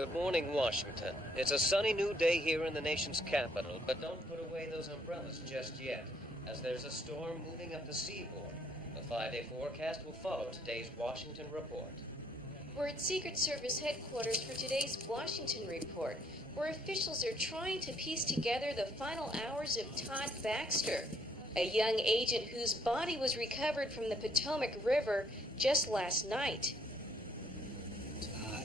Good morning, Washington. It's a sunny new day here in the nation's capital, but don't put away those umbrellas just yet, as there's a storm moving up the seaboard. The 5-day forecast will follow today's Washington report. We're at Secret Service headquarters for today's Washington report, where officials are trying to piece together the final hours of Todd Baxter, a young agent whose body was recovered from the Potomac River just last night. Todd.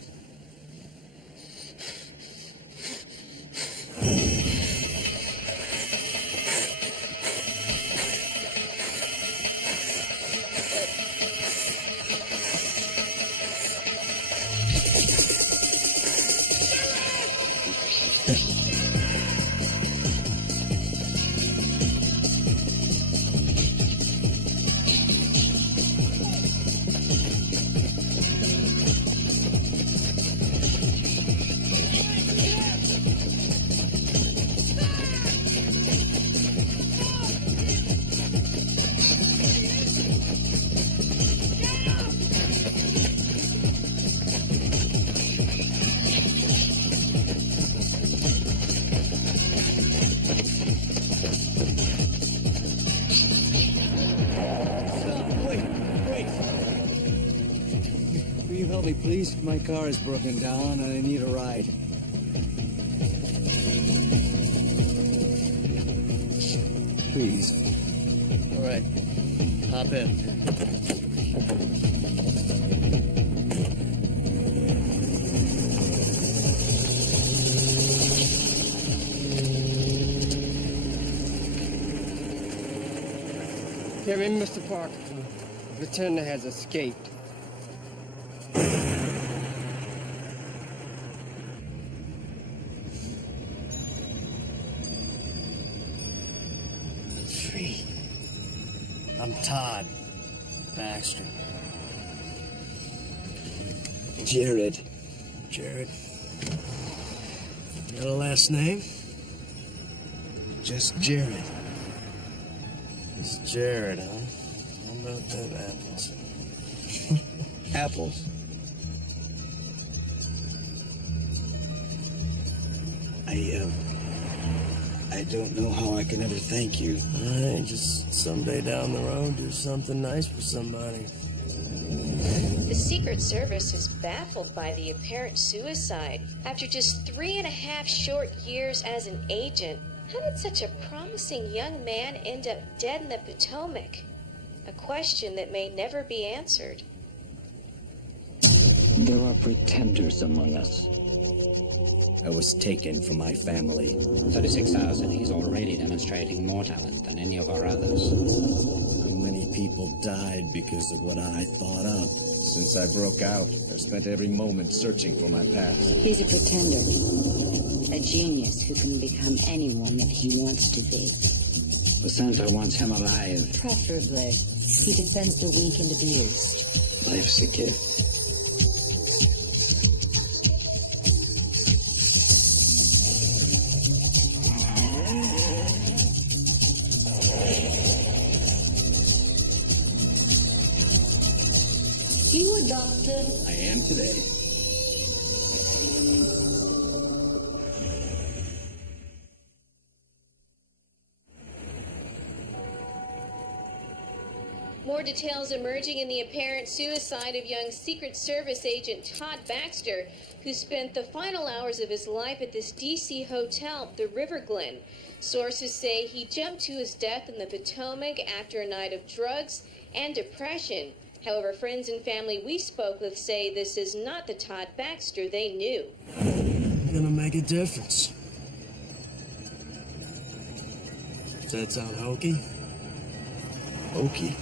Will you help me, please? My car is broken down and I need a ride. Please. All right. Hop in. Come in, Mr. Parker. The pretender has escaped. Free. I'm Todd Baxter. Jared. Jared. Got a last name? Just Jared. It's Jared, huh? How about them apples? Apples? I don't know how I can ever thank you. All right, just someday down the road, do something nice for somebody. The Secret Service is baffled by the apparent suicide. After just 3.5 short years as an agent, how did such a promising young man end up dead in the Potomac? A question that may never be answered. There are pretenders among us. I was taken from my family. 36 hours and he's already demonstrating more talent than any of our others. How many people died because of what I thought up? Since I broke out, I've spent every moment searching for my past. He's a pretender. A genius who can become anyone that he wants to be. The center wants him alive. Preferably. He defends the weak and abused. Life's a gift. You a doctor? I am today. More details emerging in the apparent suicide of young Secret Service agent Todd Baxter, who spent the final hours of his life at this D.C. hotel, the River Glen. Sources say he jumped to his death in the Potomac after a night of drugs and depression. However, friends and family we spoke with say this is not the Todd Baxter they knew. Gonna make a difference. Does that sound hokey? Hokey?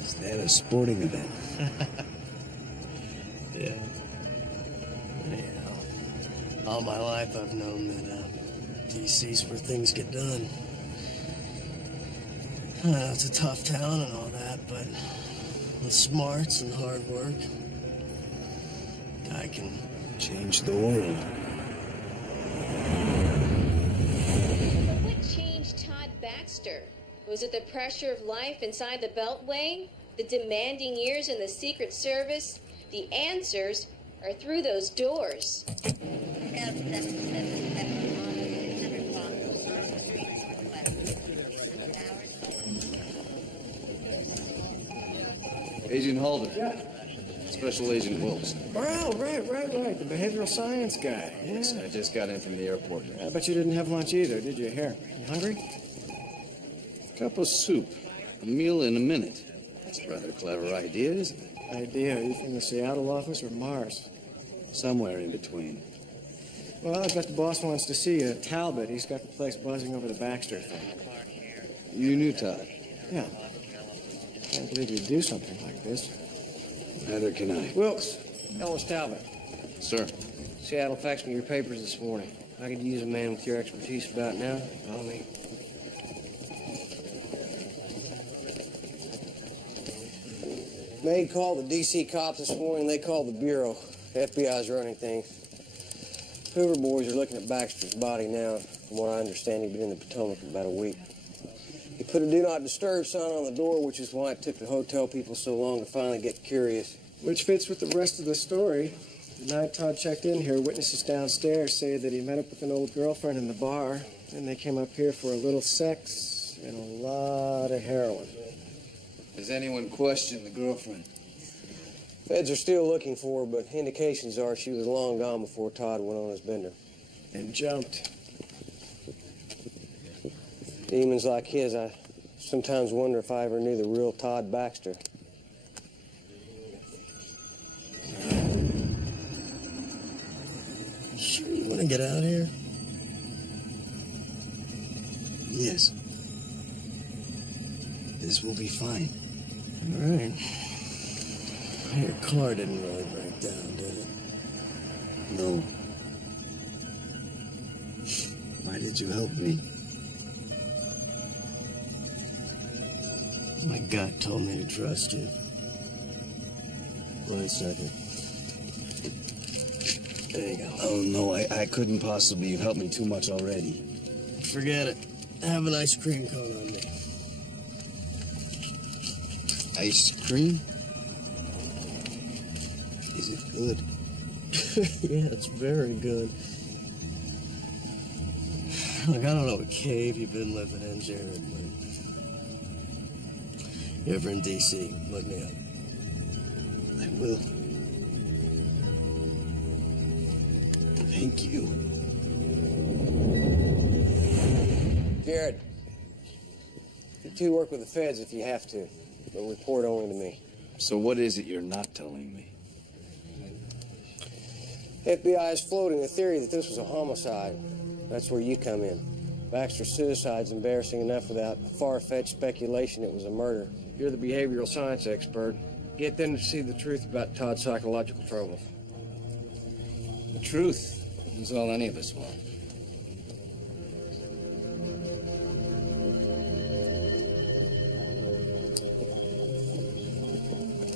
Is that a sporting event? Yeah. Anyhow, all my life I've known that DC's where things get done. I know it's a tough town and all that, but with smarts and hard work, I can Change the world. But what changed Todd Baxter? Was it the pressure of life inside the Beltway? The demanding years in the Secret Service? The answers are through those doors. Agent Holder. Yeah. Special Agent Wilkes. Oh, right. The behavioral science guy. Yes, I just got in from the airport. I bet you didn't have lunch either, did you? Here, you hungry? Cup of soup. A meal in a minute. That's a rather clever idea, isn't it? Idea? Are you from the Seattle office or Mars? Somewhere in between. Well, I bet the boss wants to see you. Talbot, he's got the place buzzing over the Baxter thing. You knew Todd? Yeah. Can't believe you'd do something like this. Neither can I. Wilkes, Ellis Talbot. Sir. Seattle faxed me your papers this morning. I could use a man with your expertise about now. Follow me. Maid called the D.C. cops this morning. They called the Bureau. FBI's running things. Hoover boys are looking at Baxter's body now. From what I understand, he'd been in the Potomac about a week. He put a do not disturb sign on the door, which is why it took the hotel people so long to finally get curious. Which fits with the rest of the story. The night Todd checked in here, witnesses downstairs say that he met up with an old girlfriend in the bar. Then they came up here for a little sex and a lot of heroin. Has anyone questioned the girlfriend? Feds are still looking for her, but indications are she was long gone before Todd went on his bender. And jumped. Demons like his, I sometimes wonder if I ever knew the real Todd Baxter. You sure you want to get out of here? Yes. This will be fine. All right. Your car didn't really break down, did it? No. Why did you help me? My gut told me to trust you. Wait a second. There you go. Oh, no, I couldn't possibly. You've helped me too much already. Forget it. Have an ice cream cone on me. Ice cream? Is it good? Yeah, it's very good. Look, I don't know what cave you've been living in, Jared, but you're ever in D.C., look me up. I will. Thank you. Jared, you two work with the feds if you have to, but report only to me. So what is it you're not telling me? FBI is floating the theory that this was a homicide. That's where you come in. Baxter's suicide's embarrassing enough without far-fetched speculation it was a murder. You're the behavioral science expert. Get them to see the truth about Todd's psychological troubles. The truth is all any of us want.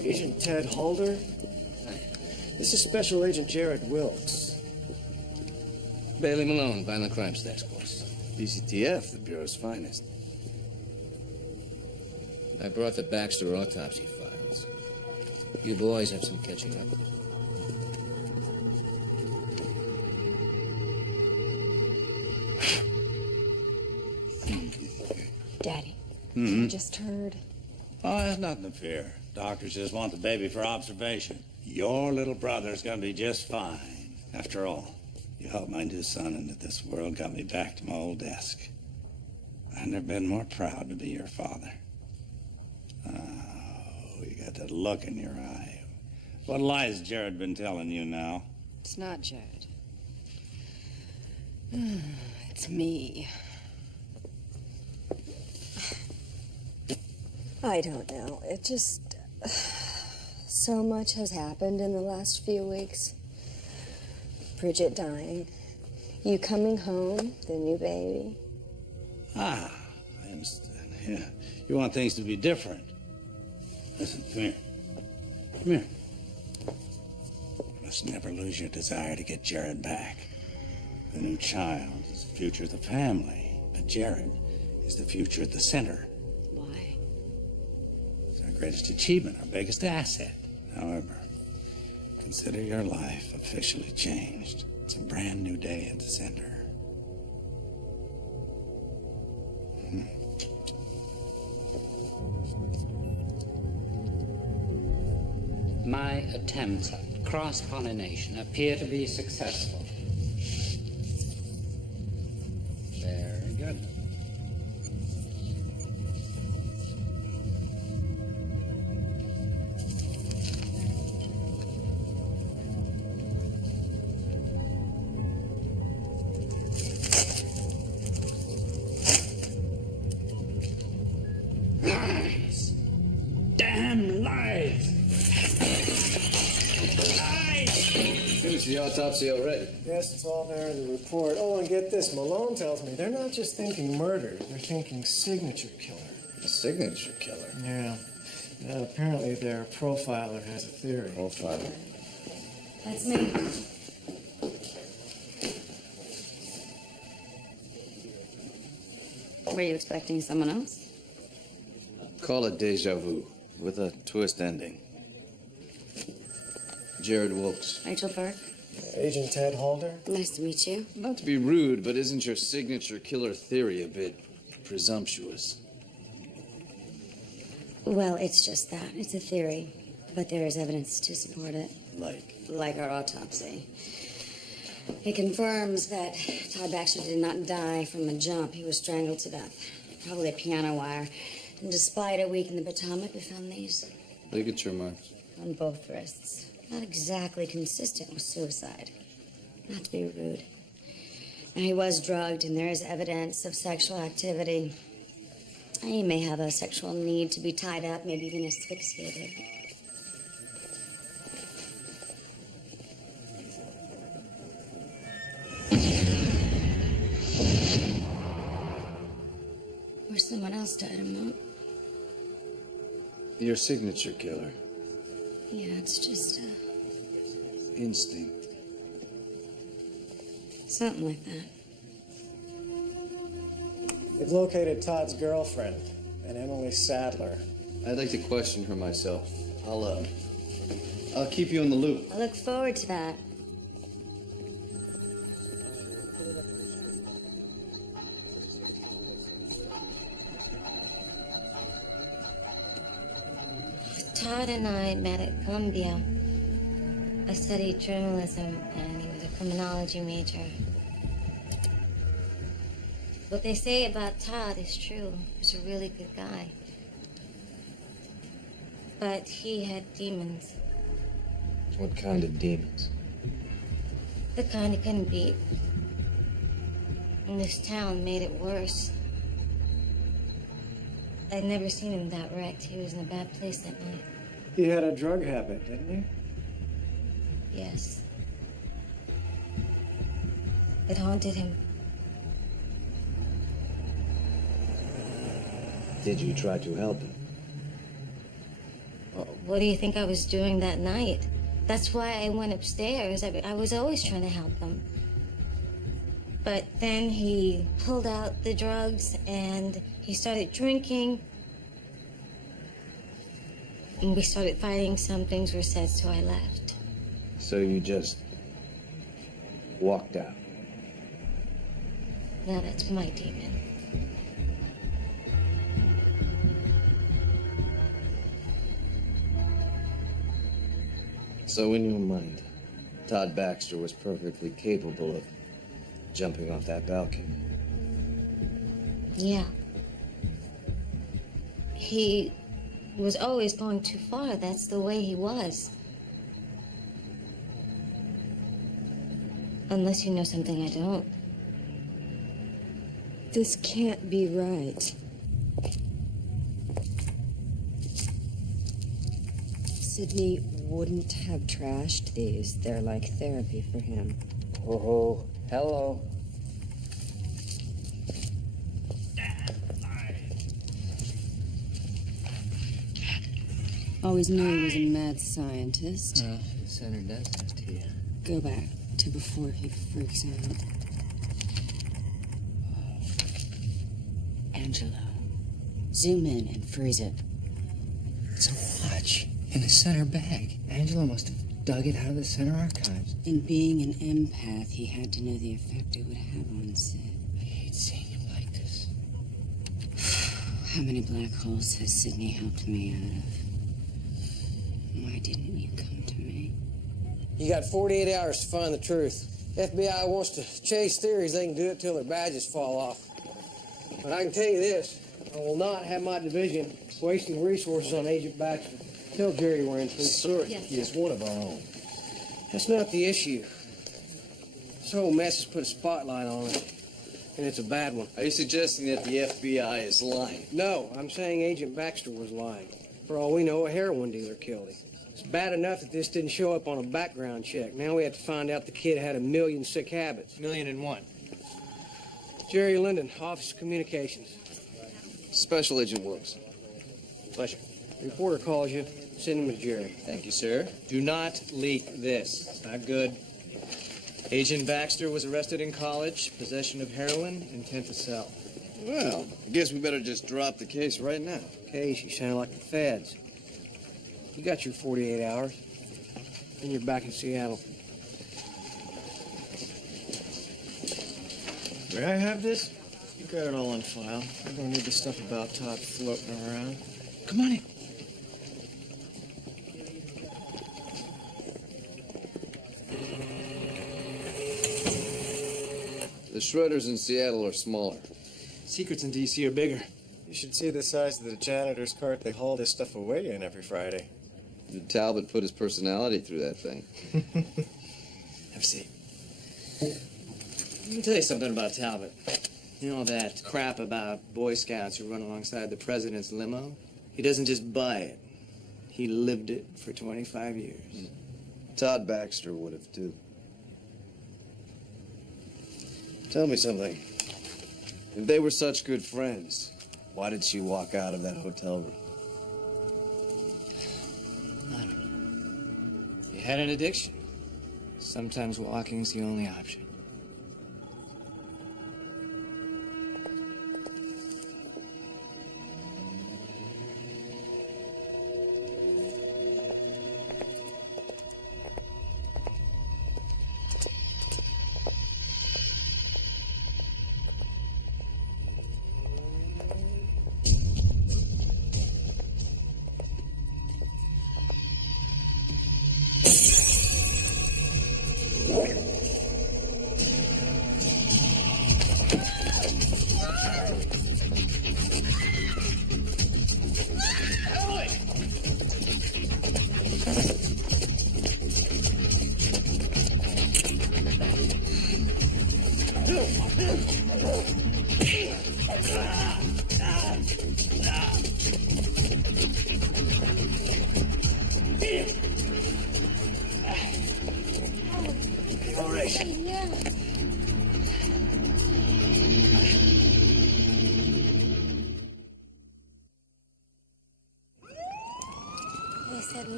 Agent Ted Holder? This is Special Agent Jared Wilkes. Bailey Malone, Violent Crimes Task Force. BCTF, the Bureau's finest. I brought the Baxter autopsy files. You boys have some catching up. Daddy, Mm-hmm. I just heard. Oh, there's nothing to fear. Doctors just want the baby for observation. Your little brother's gonna be just fine. After all, you helped my new son into this world, got me back to my old desk. I've never been more proud to be your father. Oh, you got that look in your eye. What lies Jared been telling you now? It's not Jared. It's me. I don't know. It just... So much has happened in the last few weeks. Bridget dying. You coming home, the new baby. Ah, I understand. Yeah. You want things to be different. Listen, come here. Come here. You must never lose your desire to get Jared back. The new child is the future of the family, but Jared is the future at the center. Why? It's our greatest achievement, our biggest asset. However, Consider your life officially changed. It's a brand new day at the center. My attempts at cross-pollination appear to be successful. Very good. Lies! Damn lies! Finished the autopsy already. Yes, it's all there in the report. Oh, and get this. Malone tells me they're not just thinking murder. They're thinking signature killer. A signature killer? Yeah. Apparently their profiler has a theory. Profiler? That's me. Were you expecting someone else? Call it deja vu, with a twist ending. Jared Wilkes. Rachel Burke. Agent Ted Halder. Nice to meet you. Not to be rude, but isn't your signature killer theory a bit presumptuous? Well, it's just that. It's a theory. But there is evidence to support it. Like our autopsy. It confirms that Todd Baxter did not die from a jump. He was strangled to death. Probably a piano wire. And despite a week in the Potomac, we found these. Ligature marks. On both wrists. Not exactly consistent with suicide. Not to be rude. Now, he was drugged, and there is evidence of sexual activity. He may have a sexual need to be tied up, maybe even asphyxiated. Or someone else tied him up. Your signature killer. Yeah, it's just, Instinct. something like that. They've located Todd's girlfriend, an Emily Sadler. I'd like to question her myself. I'll keep you in the loop. I look forward to that. Todd and I met at Columbia. I studied journalism, and he was a criminology major. What they say about Todd is true. He's a really good guy. But he had demons. What kind of demons? The kind he couldn't beat. And this town made it worse. I'd never seen him that wrecked. He was in a bad place that night. He had a drug habit, didn't Yes. It haunted him. Did you try to help him? Well, what do you think I was doing that night? That's why I went upstairs. I was always trying to help him. But then he pulled out the drugs and he started drinking. And we started fighting. Some things were said, so I left. So you just walked out? Now that's my demon. So in your mind, Todd Baxter was perfectly capable of jumping off that balcony? Yeah. He was always going too far. That's the way he was. Unless you know something I don't. This can't be right. Sidney wouldn't have trashed these. They're like therapy for him. Oh, hello. Always knew he was a mad scientist. The center does that to you. Go back to before he freaks out. Angela. Zoom in and freeze it. It's a watch in the center bag. Angela must have dug it out of the Center Archives. And being an empath, he had to know the effect it would have on Sid. I hate seeing him like this. How many black holes has Sydney helped me out of? Why didn't you come to me? You got 48 hours to find the truth. FBI wants to chase theories, they can do it till their badges fall off. But I can tell you this, I will not have my division wasting resources on Agent Baxter. Tell Jerry we're in, please. Sir, he is one of our own. That's not the issue. This whole mess has put a spotlight on it, and it's a bad one. Are you suggesting that the FBI is lying? No, I'm saying Agent Baxter was lying. For all we know, a heroin dealer killed him. It's bad enough that this didn't show up on a background check. Now we have to find out the kid had 1,000,000 sick habits. 1,000,001. Jerry Linden, Office of Communications. Special Agent Wilkes. Pleasure. Reporter calls you. Send him to Jerry. Thank you, sir. Do not leak this. It's not good. Agent Baxter was arrested in college. Possession of heroin, intent to sell. Well, I guess we better just drop the case right now. Case, you sound like the feds. You got your 48 hours. Then you're back in Seattle. May I have this? You got it all on file. I don't need the stuff about Todd floating around. Come on in. The shredders in Seattle are smaller. Secrets in D.C. are bigger. You should see the size of the janitor's cart they haul this stuff away in every Friday. Did Talbot put his personality through that thing? Have a seat. Let me tell you something about Talbot. You know that crap about Boy Scouts who run alongside the president's limo? He doesn't just buy it. He lived it for 25 years. Todd Baxter would have, too. Tell me something. If they were such good friends, why did she walk out of that hotel room? I don't know. He had an addiction. Sometimes walking's the only option.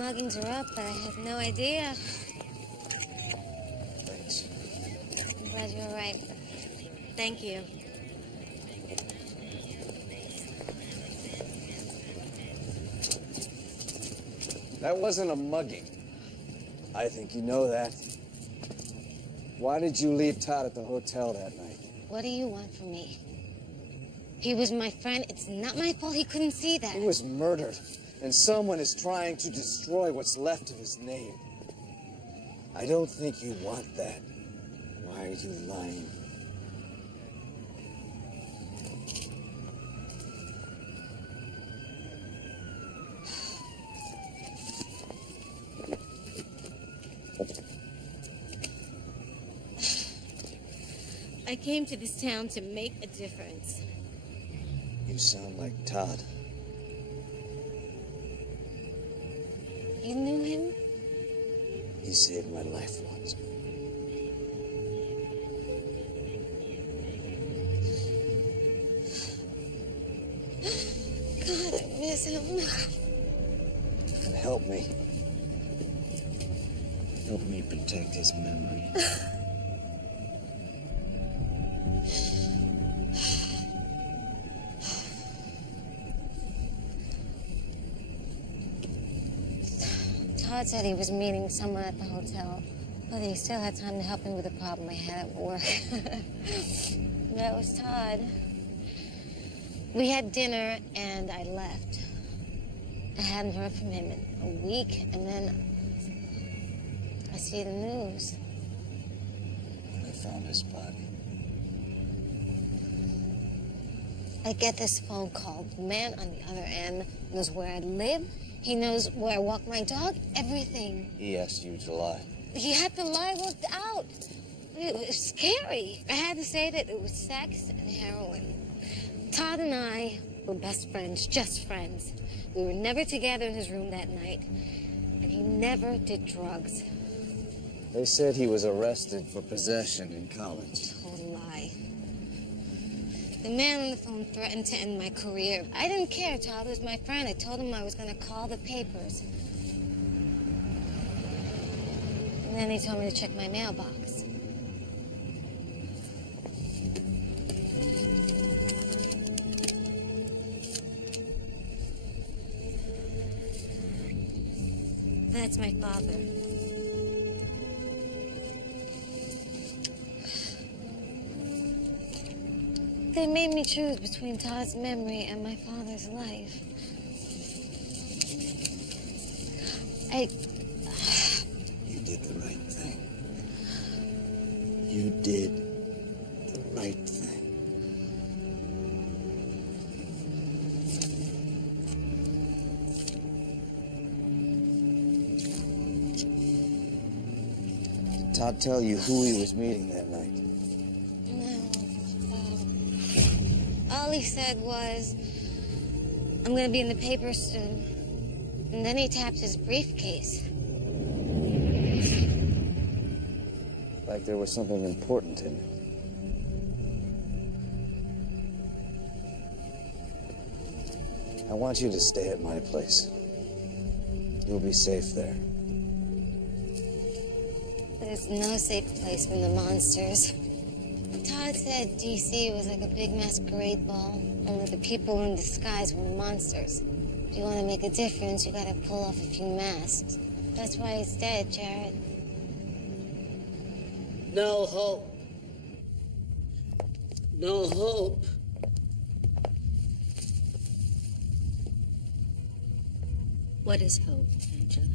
Muggings are up, but I had no idea. Thanks. I'm glad you're all right. Thank you. That wasn't a mugging. I think you know that. Why did you leave Todd at the hotel that night? What do you want from me? He was my friend. It's not my fault he couldn't see that. He was murdered, and someone is trying to destroy what's left of his name. I don't think you want that. Why are you lying? I came to this town to make a difference. You sound like Todd. You knew him? He saved my life once. God, I miss him. And help me. Help me protect his memory. Todd said he was meeting someone at the hotel, but he still had time to help me with a problem I had at work. That was Todd. We had dinner, and I left. I hadn't heard from him in a week, and then I see the news. They found his body. I get this phone call. The man on the other end knows where I live. He knows where I walk my dog. Everything. He asked you to lie. He had the lie worked out. It was scary. I had to say that it was sex and heroin. Todd and I were best friends, just friends. We were never together in his room that night, and he never did drugs. They said he was arrested for possession in college. Total lie. The man on the phone threatened to end my career. I didn't care. Todd was my friend. I told him I was going to call the papers. And then he told me to check my mailbox. That's my father. They made me choose between Todd's memory and my father's life. You did the right thing. You did the right thing. Did Todd tell you who he was meeting that night? All he said was, I'm going to be in the papers soon. And then he tapped his briefcase. Like there was something important in it. I want you to stay at my place. You'll be safe there. There's no safe place from the monsters. Todd said D.C. was like a big masquerade ball, only the people in disguise were monsters. If you want to make a difference, you gotta pull off a few masks. That's why he's dead, Jared. No hope. No hope. What is hope, Angela?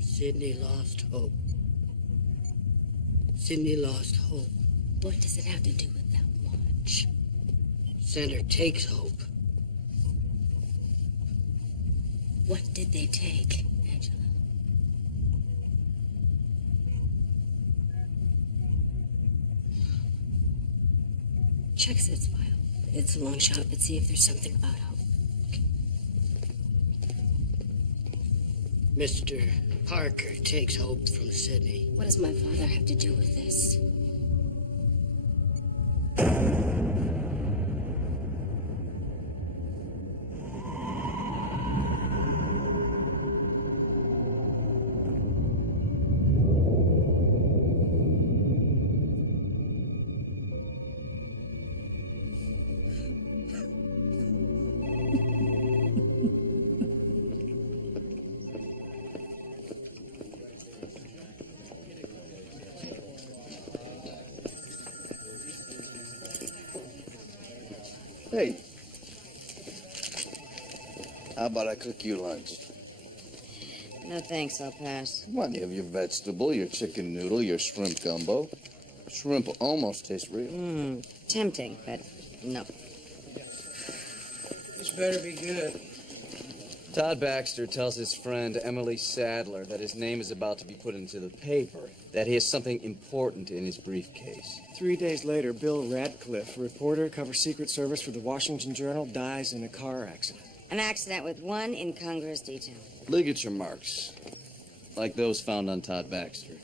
Sydney lost hope. Sydney lost hope. What does it have to do with that watch? Center takes hope. What did they take, Angela? Check Sid's file. It's a long shot, but see if there's something about hope. Mr. Parker takes hope from Sydney. What does my father have to do with this? Hey, how about I cook you lunch? No thanks, I'll pass. Come on, you have your vegetable, your chicken noodle, your shrimp gumbo. Shrimp almost tastes real. Tempting, but no. This better be good. Todd Baxter tells his friend Emily Sadler that his name is about to be put into the paper, that he has something important in his briefcase. 3 days later, Bill Radcliffe, a reporter, covers Secret Service for the Washington Journal, dies in a car accident. An accident with one incongruous detail. Ligature marks, like those found on Todd Baxter.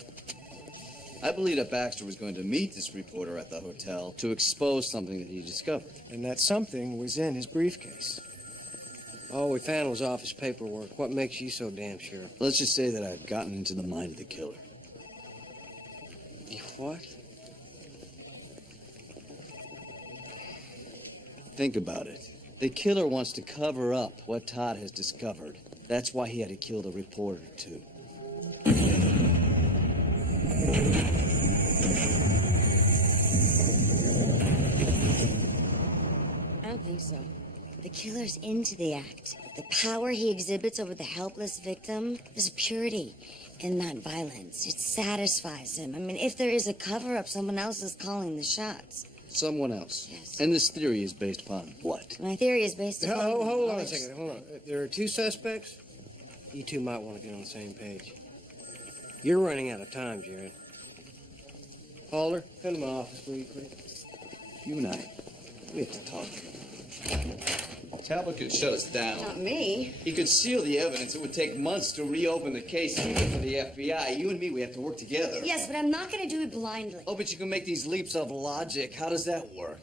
I believe that Baxter was going to meet this reporter at the hotel to expose something that he discovered. And that something was in his briefcase. All we found was office paperwork. What makes you so damn sure? Let's just say that I've gotten into the mind of the killer. You what? Think about it. The killer wants to cover up what Todd has discovered. That's why he had to kill the reporter, too. I don't think so. The killer's into the act. The power he exhibits over the helpless victim, there's a purity in that violence. It satisfies him. I mean, if there is a cover-up, someone else is calling the shots. Someone else. Yes. And this theory is based upon what? My theory is based upon... Hold on a second, hold on. There are two suspects. You two might want to get on the same page. You're running out of time, Jared. Calder, come to my office, will you, please? You and I, we have to talk. Talbot could shut us down. Not me. He could seal the evidence. It would take months to reopen the case, even for the FBI. You and me, we have to work together. Yes, but I'm not going to do it blindly. Oh, but you can make these leaps of logic. How does that work?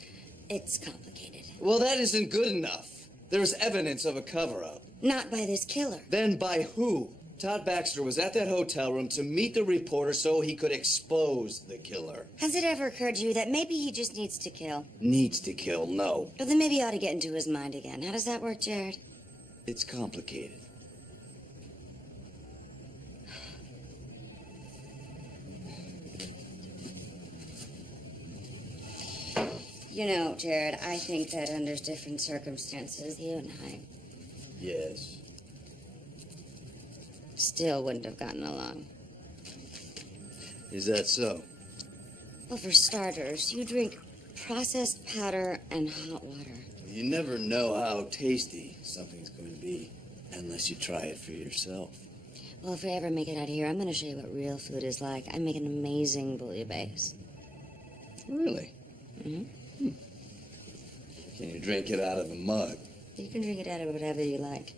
It's complicated. Well, that isn't good enough. There's evidence of a cover-up. Not by this killer. Then by who? Todd Baxter was at that hotel room to meet the reporter so he could expose the killer. Has it ever occurred to you that maybe he just needs to kill? Needs to kill, no. Well, then maybe you ought to get into his mind again. How does that work, Jared? It's complicated. You know, Jared, I think that under different circumstances, you and I Yes. still wouldn't have gotten along. Is that so? Well, for starters, you drink processed powder and hot water. You never know how tasty something's going to be unless you try it for yourself. Well, if we ever make it out of here, I'm going to show you what real food is like. I make an amazing bouillabaisse. Really? Mm-hmm. Can you drink it out of a mug? You can drink it out of whatever you like.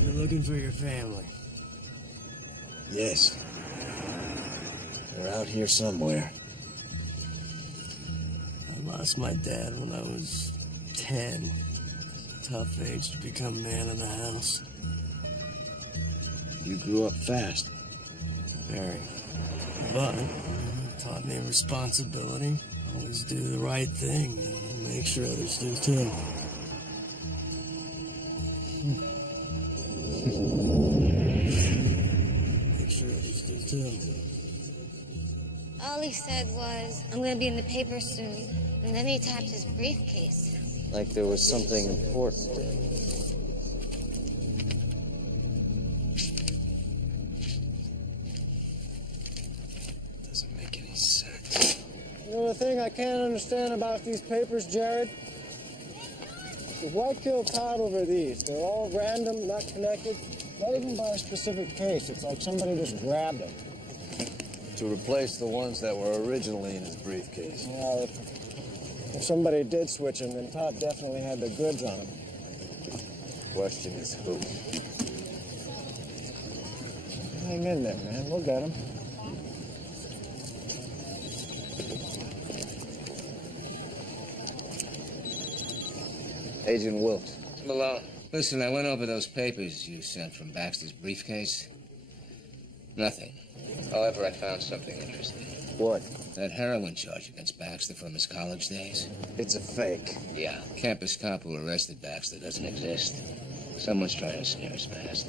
You're looking for your family. Yes. They're out here somewhere. I lost my dad when I was 10. Tough age to become man of the house. You grew up fast. Very. But taught me responsibility. Always do the right thing. And make sure others do too. Make sure others do too. All he said was, I'm going to be in the paper soon. And then he tapped his briefcase. Like there was something important. Doesn't make any sense. You know the thing I can't understand about these papers, Jared? Why kill Todd over these? They're all random, not connected, not even by a specific case. It's like somebody just grabbed them. To replace the ones that were originally in his briefcase. Well, if somebody did switch them, then Todd definitely had the goods on him. Question is who? Hang in there, man. We'll get him. Agent Wilt. Malone. Listen, I went over those papers you sent from Baxter's briefcase. Nothing. However, I found something interesting. What? That heroin charge against Baxter from his college days. It's a fake. Yeah. Campus cop who arrested Baxter doesn't exist. Someone's trying to smear his past.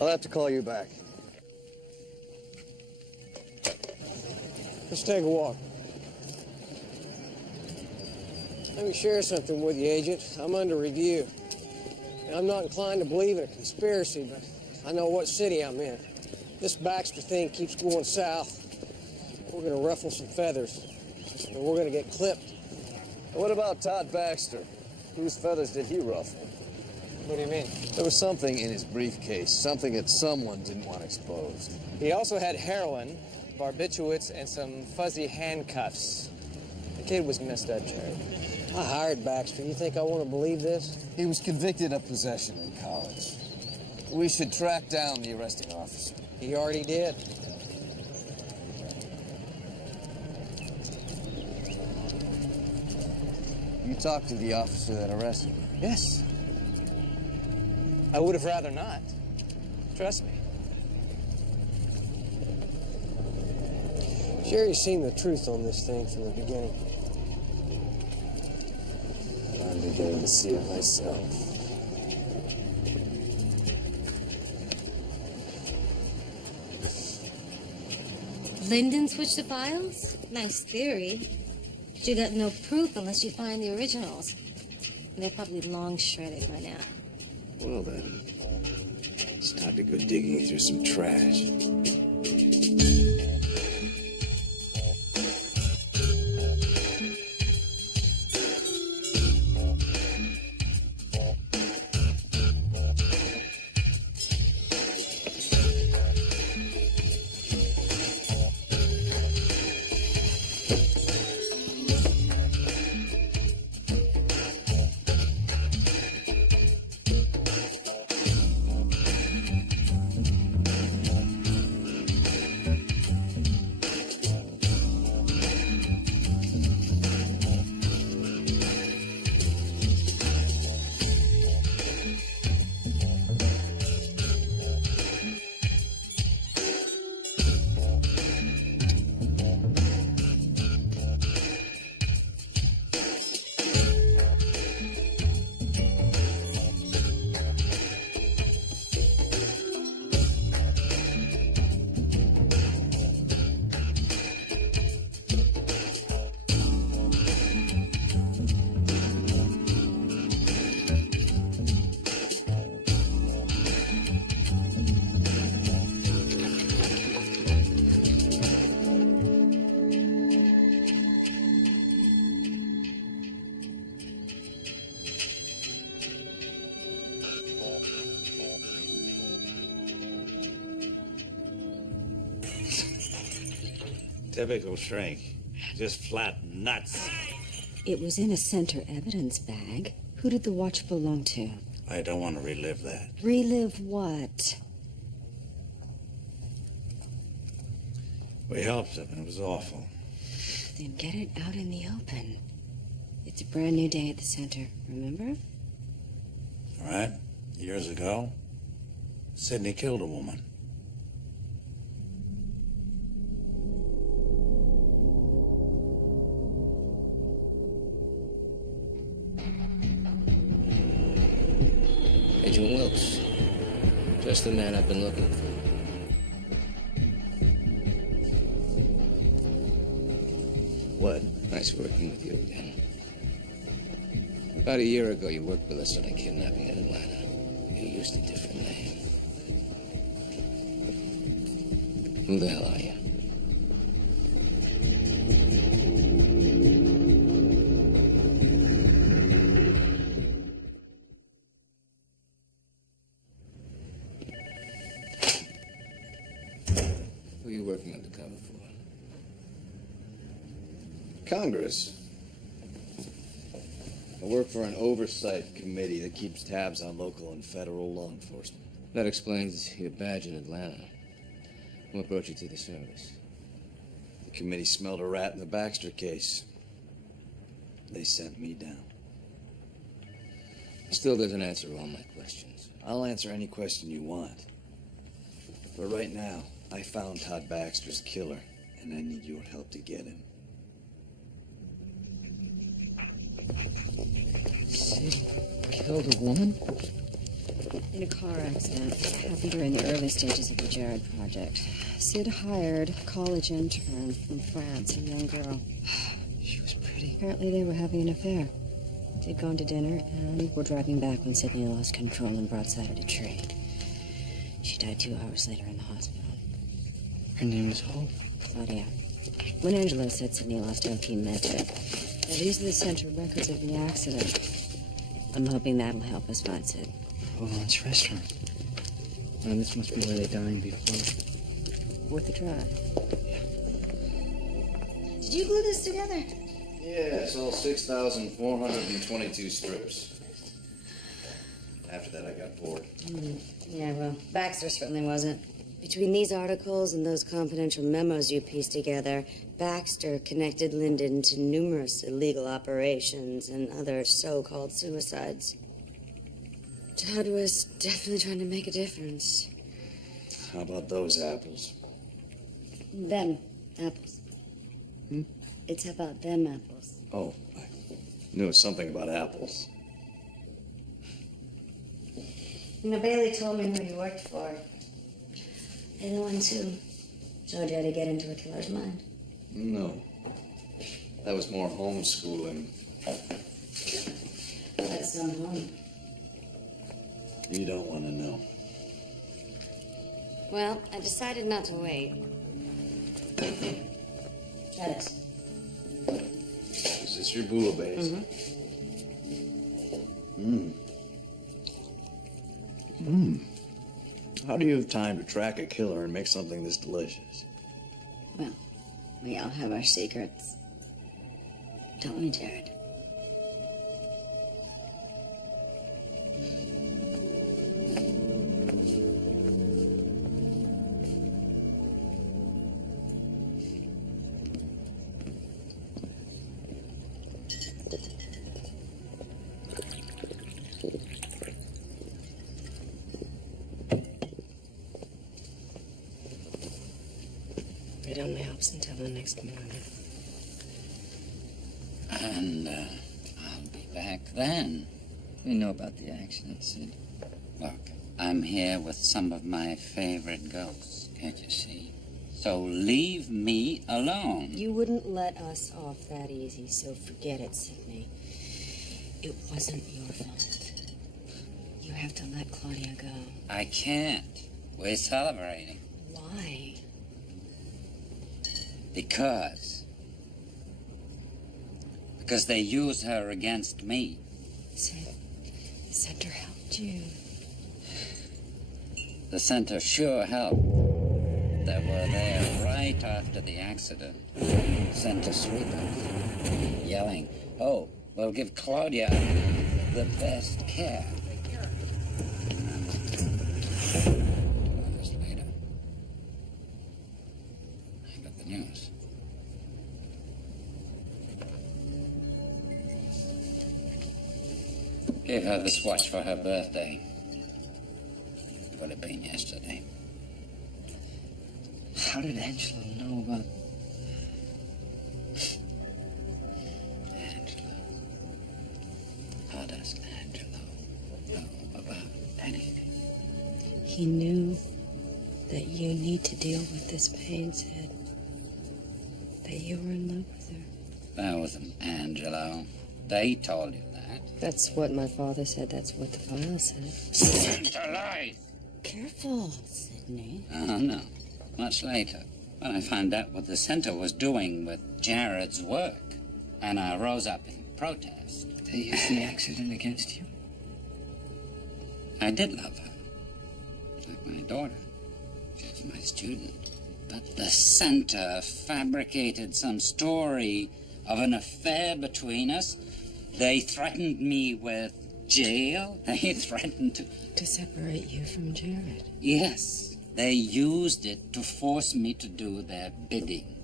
I'll have to call you back. Let's take a walk. Let me share something with you, Agent. I'm under review. And I'm not inclined to believe in a conspiracy, but I know what city I'm in. This Baxter thing keeps going south. We're going to ruffle some feathers, and we're going to get clipped. What about Todd Baxter? Whose feathers did he ruffle? What do you mean? There was something in his briefcase, something that someone didn't want exposed. He also had heroin, barbiturates, and some fuzzy handcuffs. The kid was messed up, Jared. I hired Baxter. You think I want to believe this? He was convicted of possession in college. We should track down the arresting officer. He already did. You talked to the officer that arrested him? Yes. I would have rather not. Trust me. Jerry's seen the truth on this thing from the beginning. I'm beginning to see it myself. Lyndon switched the files? Nice theory. But you got no proof unless you find the originals. And they're probably long shredded by now. Well then, it's time to go digging through some trash. Typical shrink. Just flat nuts. It was in a center evidence bag. Who did the watch belong to? I don't want to relive that. Relive what? We helped him, and it was awful. Then get it out in the open. It's a brand new day at the center, remember? All right? Years ago, Sidney killed a woman. Agent Wilkes. Just the man I've been looking for. What? Nice working with you again. About a year ago, you worked with us on a kidnapping in Atlanta. You used a different name. Who the hell are you? Who are you working undercover for? Congress. I work for an oversight committee that keeps tabs on local and federal law enforcement. That explains your badge in Atlanta. What brought you to the service? The committee smelled a rat in the Baxter case. They sent me down. Still doesn't answer all my questions. I'll answer any question you want. But right now, I found Todd Baxter's killer, and I need your help to get him. Sid killed a woman? In a car accident. Happened during the early stages of the Jared project. Sid hired a college intern from France, a young girl. She was pretty. Apparently they were having an affair. They'd gone to dinner and were driving back when Sydney lost control and broadsided a tree. She died 2 hours later in the hospital. Her name is Hope? Claudia. When Angelo said Sydney lost hope, he meant it. Now, these are the center records of the accident. I'm hoping that'll help us find Sid. It's restaurant. This must be where they dined before. Worth a try. Did you glue this together? Yeah, it's all 6,422 strips. After that, I got bored. Yeah, well, Baxter certainly wasn't. Between these articles and those confidential memos you pieced together, Baxter connected Linden to numerous illegal operations and other so-called suicides. Todd was definitely trying to make a difference. How about those apples? Them apples. It's about them apples. Oh, I knew something about apples. You know, Bailey told me who you worked for. They're the ones who showed you how to get into a killer's mind. No. That was more homeschooling. That's not home. You don't want to know. Well, I decided not to wait. Try this. Is this your bouillabaisse? How do you have time to track a killer and make something this delicious? Well, we all have our secrets. Don't we, Jared? It only helps until the next morning. And I'll be back then. We know about the accident, Sid. Look, I'm here with some of my favorite ghosts, can't you see? So leave me alone. You wouldn't let us off that easy, so forget it, Sydney. It wasn't your fault. You have to let Claudia go. I can't. We're celebrating. Why? Because they use her against me. Sid, the center helped you. The center sure helped. They were there right after the accident. Center sweepers yelling, "Oh, we'll give Claudia the best care." 2 hours later, I got the news. Gave her this watch for her birthday. It would have been yesterday. How did Angela know about... Angela? How does Angelo know about anything? He knew that you need to deal with this pain, Sid. That you were in love with her. That wasn't Angelo. They told you that. That's what my father said. That's what the file said. Santa lies! Careful, Sydney. Oh, no. Much later, when I found out what the center was doing with Jared's work, and I rose up in protest. They used the accident against you? I did love her. Like my daughter. She was my student. But the center fabricated some story of an affair between us. They threatened me with jail. They threatened to separate you from Jared. Yes. They used it to force me to do their bidding.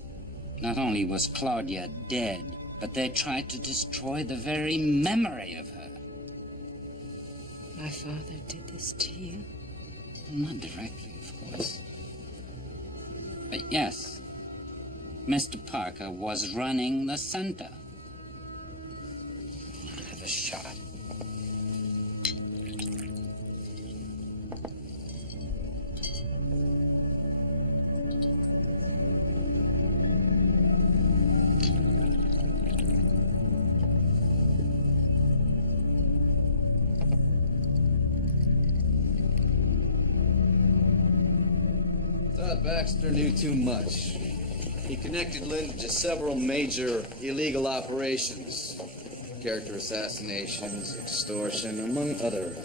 Not only was Claudia dead, but they tried to destroy the very memory of her. My father did this to you? Well, not directly, of course. But yes, Mr. Parker was running the center. I'll have a shot. Todd Baxter knew too much. He connected Linden to several major illegal operations. Character assassinations, extortion, among other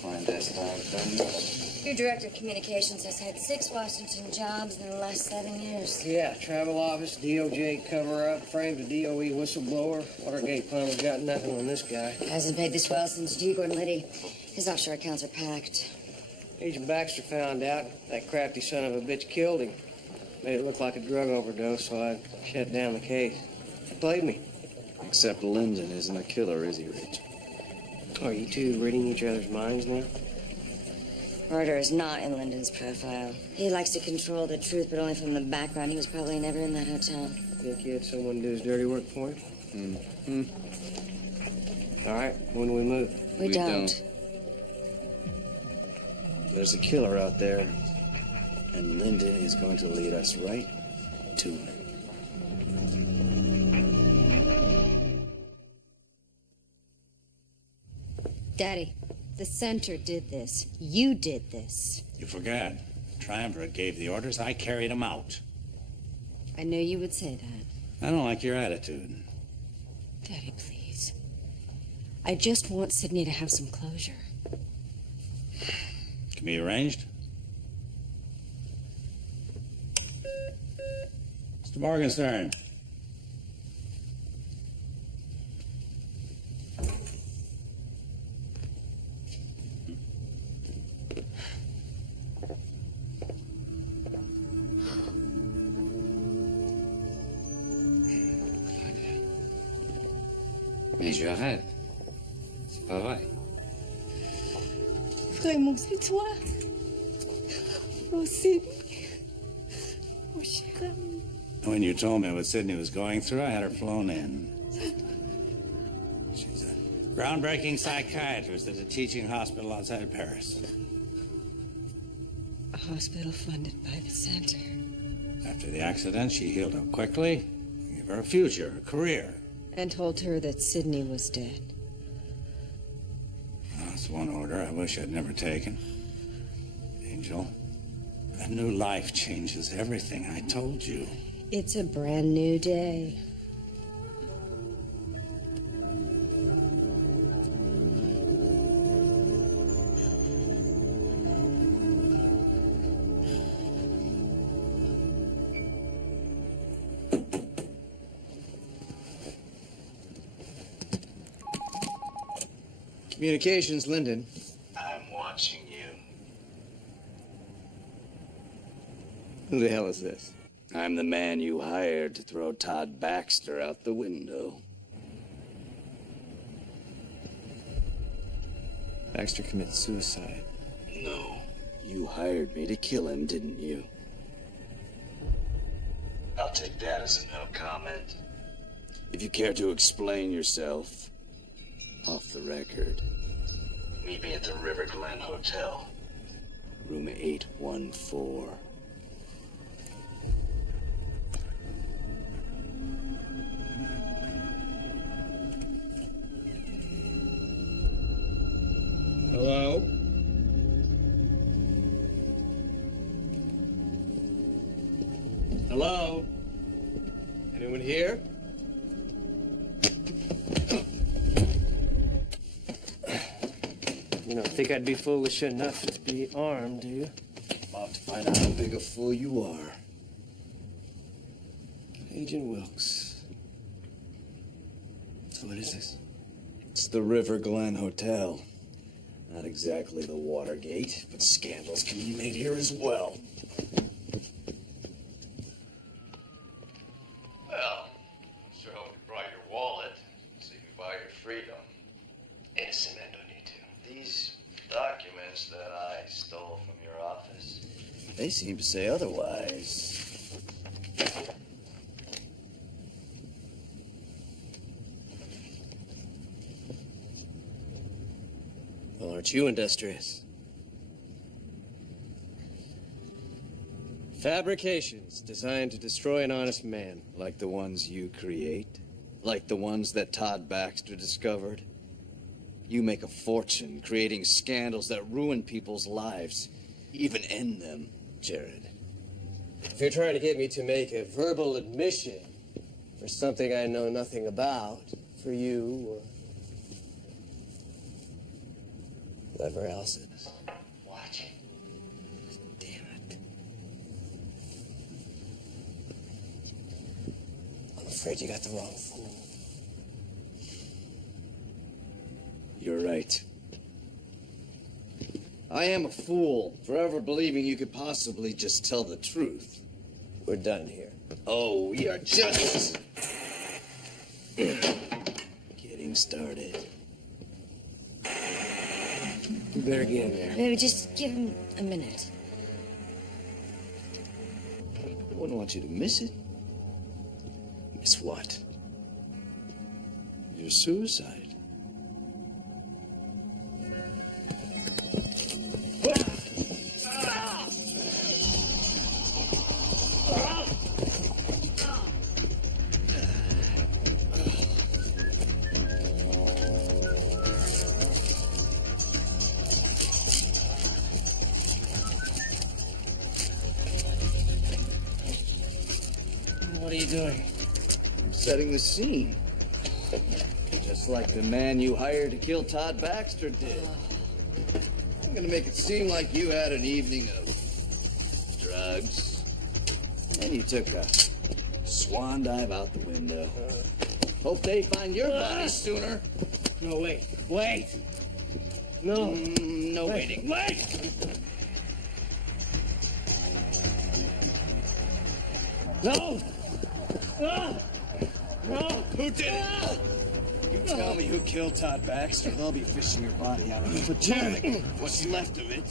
clandestine things. Your director of communications has had 6 Washington jobs in the last 7 years. Yeah, travel office, DOJ cover-up, framed a DOE whistleblower. Watergate finally got nothing on this guy. Hasn't paid this well since G. Gordon Liddy. His offshore accounts are packed. Agent Baxter found out that crafty son of a bitch killed him. Made it look like a drug overdose, so I shut down the case. He played me. Except Lyndon isn't a killer, is he, Rich? Are you two reading each other's minds now? Murder is not in Lyndon's profile. He likes to control the truth, but only from the background. He was probably never in that hotel. Think he had someone do his dirty work for him? All right, when do we move? We don't. There's a killer out there, and Lyndon is going to lead us right to him. Daddy, the center did this. You did this. You forgot. Triumvirate gave the orders. I carried them out. I knew you would say that. I don't like your attitude. Daddy, please. I just want Sydney to have some closure. Can be arranged. Mr. Morgenstern. Mais je rêve. C'est pas vrai. Vraiment, c'est toi. Oh, Sydney. Oh, cher ami. When you told me what Sydney was going through, I had her flown in. She's a groundbreaking psychiatrist at a teaching hospital outside Paris. A hospital funded by the center. After the accident, she healed up quickly, gave her a future, a career. And told her that Sydney was dead. Well, that's one order I wish I'd never taken. Angel, a new life changes everything I told you. It's a brand new day. Communications, Lyndon. I'm watching you. Who the hell is this? I'm the man you hired to throw Todd Baxter out the window. Baxter committed suicide. No, you hired me to kill him, didn't you? I'll take that as a no comment. If you care to explain yourself, off the record, meet me at the River Glen Hotel, room 814. Hello? Hello? Anyone here? You don't think I'd be foolish enough to be armed, do you? About to find out how big a fool you are. Agent Wilkes. So what is this? It's the River Glen Hotel. Not exactly the Watergate, but scandals can be made here as well. Well, sure hope you brought your wallet so you can buy your freedom. Innocent men don't need to. These documents that I stole from your office. They seem to say otherwise. Well, aren't you industrious? Fabrications designed to destroy an honest man. Like the ones you create? Like the ones that Todd Baxter discovered? You make a fortune creating scandals that ruin people's lives, even end them, Jared. If you're trying to get me to make a verbal admission for something I know nothing about, for you, whoever else is. Watch it. Damn it. I'm afraid you got the wrong fool. You're right. I am a fool, forever believing you could possibly just tell the truth. We're done here. Oh, we are just getting started. We better get in there. Maybe just give him a minute. I wouldn't want you to miss it. Miss what? Your suicide. What are you doing? Setting the scene. Just like the man you hired to kill Todd Baxter did. I'm gonna make it seem like you had an evening of drugs. And you took a swan dive out the window. Hope they find your body sooner. No, wait. Wait! No. No waiting. Wait! No! No! No! Who did it? You tell me who killed Todd Baxter, they'll be fishing your body out of the Potomac. What's left of it.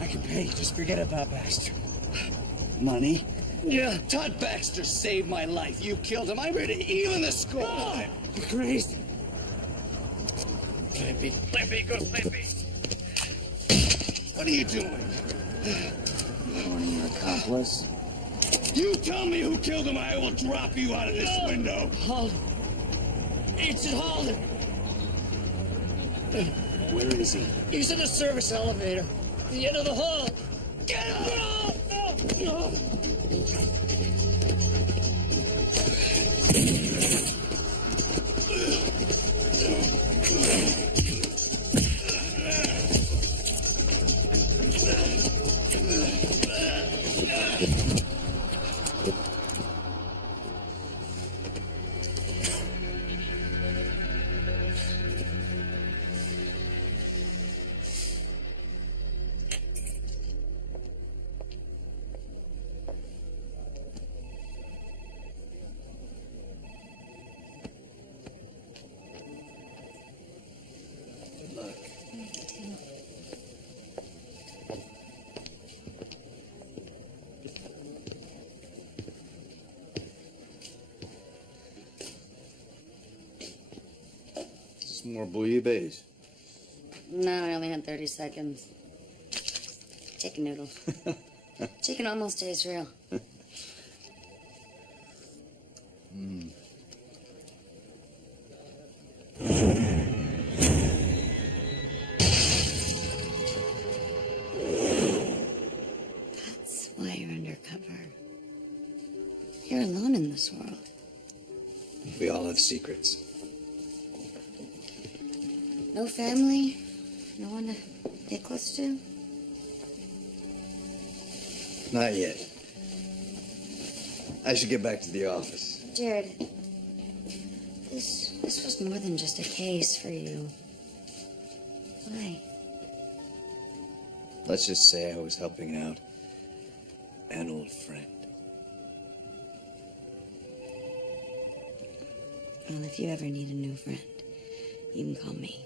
I can pay. Just forget about Baxter. Money? Yeah. Todd Baxter saved my life. You killed him. I'm ready to even the score. Oh, you're crazy. Plan B. Plan B. Go to Plan B. What are you doing? Warning your accomplice. You tell me who killed him, I will drop you out of this window. Hold him. Agent Holden. Where is he? He's in the service elevator. At the end of the hall. Get up! No! More bouillabaisse. No, I only had 30 seconds. Chicken noodles. Chicken almost tastes real. That's why you're undercover. You're alone in this world. We all have secrets. No family? No one to get close to? Not yet. I should get back to the office. Jared, this was more than just a case for you. Why? Let's just say I was helping out an old friend. Well, if you ever need a new friend, you can call me.